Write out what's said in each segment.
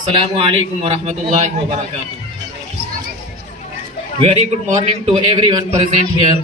Assalamu alaikum wa rahmatullahi wa barakatuh. Very good morning to everyone present here.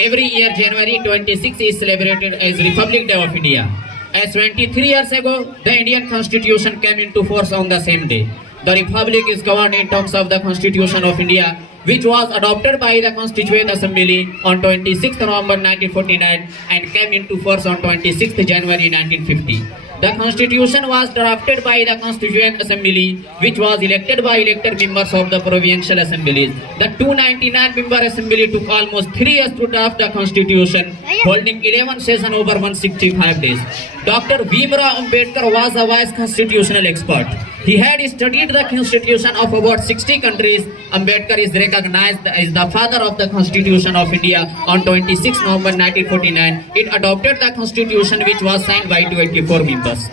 Every year January 26 is celebrated as Republic Day of India. As 23 years ago, the Indian Constitution came into force on the same day. The Republic is governed in terms of the Constitution of India, which was adopted by the Constituent Assembly on 26 November 1949 and came into force on 26 January 1950. The Constitution was drafted by the Constituent Assembly, which was elected by elected members of the provincial assemblies. The 299-member assembly took almost 3 years to draft the Constitution, holding 11 sessions over 165 days. Dr. Bhimrao Ambedkar was a wise constitutional expert. He had studied the constitution of about 60 countries. Ambedkar is recognized as the father of the Constitution of India on 26 November 1949. It adopted the Constitution, which was signed by 24 members.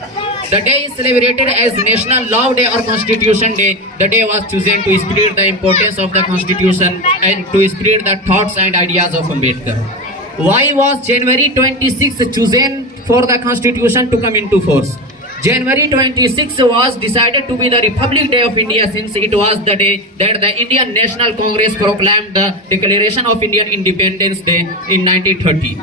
The day is celebrated as National Law Day or Constitution Day. The day was chosen to spread the importance of the Constitution and to spread the thoughts and ideas of Ambedkar. Why was January 26 chosen for the Constitution to come into force? January 26 was decided to be the Republic Day of India since it was the day that the Indian National Congress proclaimed the Declaration of Indian Independence Day in 1930.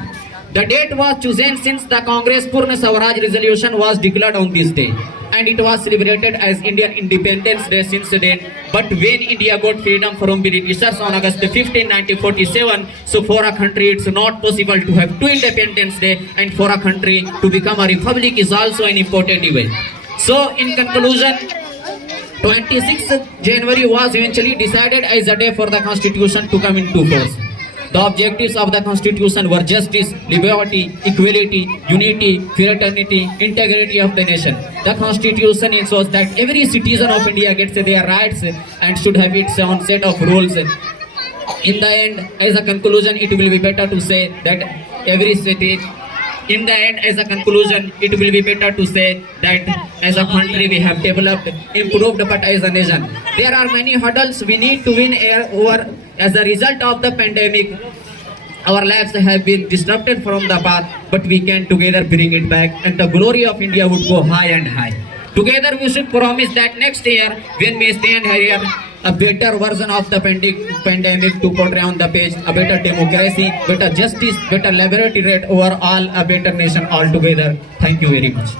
The date was chosen since the Congress Purna Swaraj resolution was declared on this day, and it was celebrated as Indian Independence Day since then. But when India got freedom from Britishers on August 15, 1947, so for a country it's not possible to have two Independence Day, and for a country to become a republic is also an important event. So in conclusion, 26th January was eventually decided as a day for the Constitution to come into force. The objectives of the Constitution were justice, liberty, equality, unity, fraternity, integrity of the nation. The Constitution ensures that every citizen of India gets their rights and should have its own set of rules. In the end, as a conclusion, it will be better to say that every city. In the end, as a conclusion, it will be better to say that as a country we have developed, improved, but as a nation, there are many hurdles we need to win over. As a result of the pandemic, our lives have been disrupted from the path, but we can together bring it back, and the glory of India would go high and high. Together we should promise that next year, when we stand here, a better version of the pandemic to portray on the page, a better democracy, better justice, better liberty rate overall, a better nation altogether. Thank you very much.